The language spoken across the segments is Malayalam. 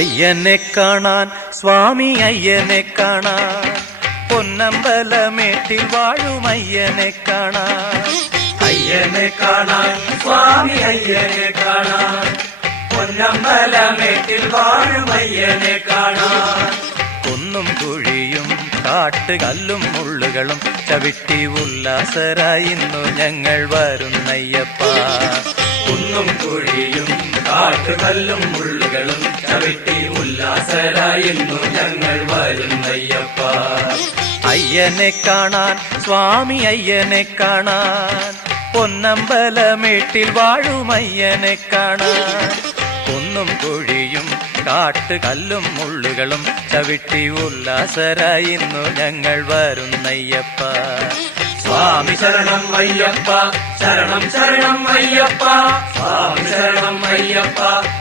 അയ്യനെ കാണാൻ സ്വാമി അയ്യനെ കാണാൻ പൊന്നമ്പലമേട്ടിൽ വാഴും അയ്യനെ കാണാൻ. അയ്യനെ കാണാൻ സ്വാമി അയ്യനെ കാണാൻ പൊന്നമ്പലമേട്ടിൽ വാഴും അയ്യനെ കാണാൻ. കുന്നും കുഴിയും കാട്ടുകല്ലും മുള്ളുകളും ചവിട്ടി ഉല്ലാസരായി ഇന്നു ഞങ്ങൾ വരുന്നയ്യപ്പ. കുന്നും കുഴിയും കാട്ടുകല്ലും മുള്ളുകളും ചവിട്ടി ഉല്ലാസരായിരുന്നു ഞങ്ങൾ വരുന്നയ്യപ്പ. അയ്യനെ കാണാൻ സ്വാമി അയ്യനെ കാണാൻ പൊന്നമ്പലമേട്ടിൽ വാഴും അയ്യനെ കാണാൻ. കുന്നും കുഴിയും കാട്ടുകല്ലും മുള്ളുകളും ചവിട്ടി ഉല്ലാസരായി ഇന്നു ഞങ്ങൾ വരുന്നയ്യപ്പ. സ്വാമി ശരണം അയ്യപ്പ ശരണം ശരണം അയ്യപ്പ. സ്വാമി ശരണം അയ്യപ്പ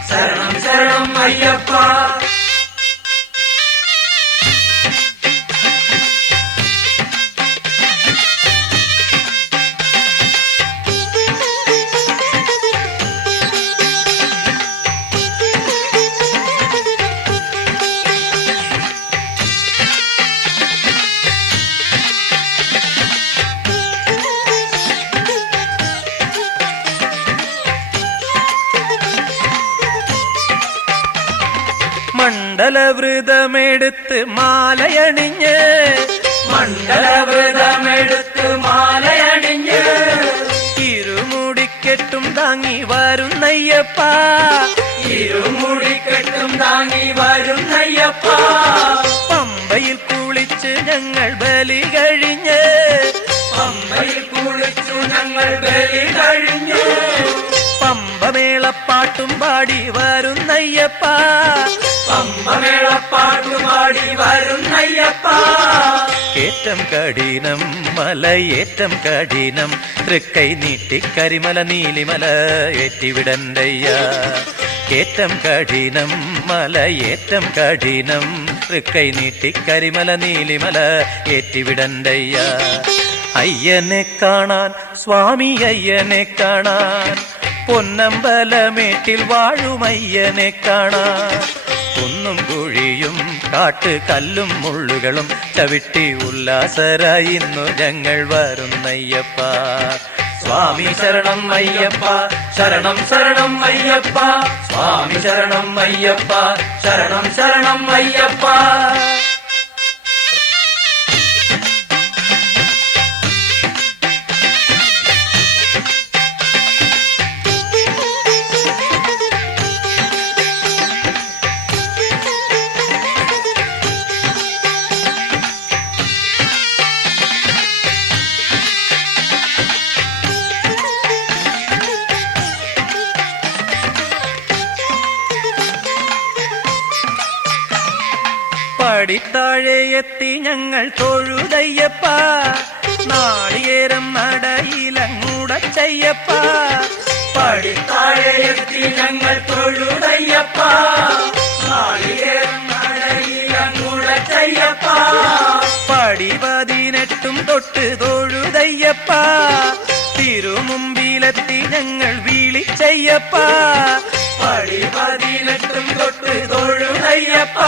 ശരണം ശരണം അയ്യപ്പ. മണ്ഡലവ്രതമെടുത്ത് മാലയണിഞ്ഞ് മണ്ഡലവ്രതമെടുത്ത് മാലയണിഞ്ഞ് ഇരുമുടിക്കെട്ടും താങ്ങി വരുന്നയ്യപ്പ. ഇരുമുടിക്കെട്ടും താങ്ങി വരുന്നയ്യപ്പ. പമ്പയിൽ കുളിച്ച് ഞങ്ങൾ ബലി കഴിഞ്ഞ് പമ്പയിൽ കുളിച്ചു ഞങ്ങൾ ബലി കഴിഞ്ഞു. പമ്പമേളപ്പാട്ടും പാടി വരുന്നയ്യപ്പ. പമ്പമേളപ്പാട്ടുപാടി വരുന്നയ്യപ്പ. ഏറ്റം കഠിനം മലയേറ്റം കഠിനം തൃക്കൈ നീട്ടി കരിമല നീലിമല ഏറ്റിവിടണ്ടയ്യ. ഏറ്റം കഠിനം മലയേറ്റം കഠിനം തൃക്കൈ നീട്ടി കരിമല നീലിമല ഏറ്റിവിടണ്ടയ്യ. അയ്യനെ കാണാൻ സ്വാമി അയ്യനെ കാണാൻ പൊന്നമ്പലമേട്ടിൽ വാഴും അയ്യനെ കാണാൻ. കുന്നും കുഴിയും കാട്ടുകല്ലും മുള്ളുകളും ചവിട്ടി ഉല്ലാസരായി ഇന്നു ഞങ്ങൾ വരുന്നയ്യപ്പ. സ്വാമി ശരണം അയ്യപ്പ ശരണം ശരണം അയ്യപ്പ. സ്വാമി ശരണം അയ്യപ്പ ശരണം ശരണം അയ്യപ്പ. പടിത്താഴെ എത്തി ഞങ്ങൾ തൊഴുതയ്യപ്പ. നാളികേരം നടയിലങ്ങൂടച്ചയ്യപ്പ. പടിത്താഴെ എത്തി ഞങ്ങൾ തൊഴുതയ്യപ്പ. നാളികേരം നടയിലങ്ങൂടച്ചയ്യപ്പ. പടി 18 തൊട്ട് തൊഴുതയ്യപ്പ. തിരുമുമ്പിലെത്തി ഞങ്ങൾ വിളിച്ചയ്യപ്പ. പടി 18 തൊട്ട് തൊഴുതയ്യപ്പ.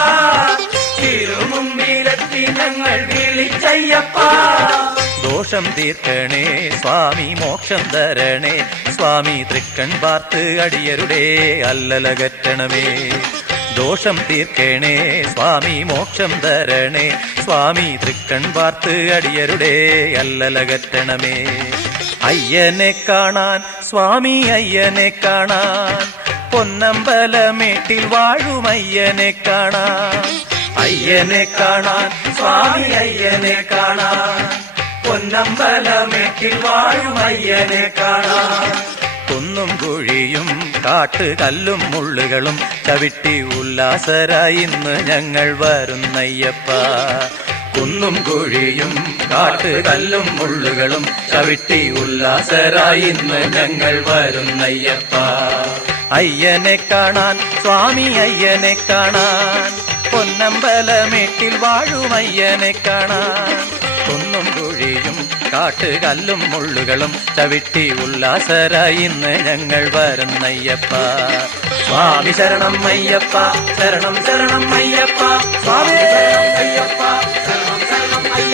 തിരുമുമ്പിലെത്തി ഞങ്ങൾ വിളിച്ചയ്യപ്പ. ദോഷം തീർക്കണേ സ്വാമി മോക്ഷം തരണേ സ്വാമി തൃക്കൺ പാർത്ത് അടിയരുടെ അല്ലലകറ്റണമേ. ദോഷം തീർക്കണേ സ്വാമി മോക്ഷം തരണേ സ്വാമി തൃക്കൺ പാർത്ത് അടിയരുടെ അല്ലലകറ്റണമേ. അയ്യനെ കാണാൻ സ്വാമി അയ്യനെ കാണാൻ പൊന്നമ്പലമേട്ടിൽ വാഴും അയ്യനെ കാണാൻ. അയ്യനെ കാണാൻ സ്വാമി അയ്യനെ കാണാൻ പൊന്നമ്പലമേട്ടിൽ വാഴും അയ്യനെ കാണാൻ. കുന്നും കുഴിയും കാട്ടുകല്ലും മുള്ളുകളും ചവിട്ടി ഉല്ലാസരായി ഇന്ന് ഞങ്ങൾ വരുന്നയ്യപ്പ. കുന്നും കുഴിയും കാട്ടുകല്ലും മുള്ളുകളും ചവിട്ടി ഉല്ലാസരായി ഇന്ന് ഞങ്ങൾ വരുന്നയ്യപ്പ. അയ്യനെ കാണാൻ സ്വാമി അയ്യനെ കാണാൻ പൊന്നമ്പലമേട്ടിൽ വാഴും അയ്യനെ കാണാൻ. കുന്നും കുഴിയും കാട്ടുകല്ലും മുള്ളുകളും ചവിട്ടി ഉല്ലാസരായി ഇന്ന് ഞങ്ങൾ വരുന്നയ്യപ്പ. സ്വാമി ശരണം അയ്യപ്പ ശരണം ശരണം അയ്യപ്പ സ്വാമി ശരണം അയ്യപ്പ ശരണം ശരണം അയ്യപ്പ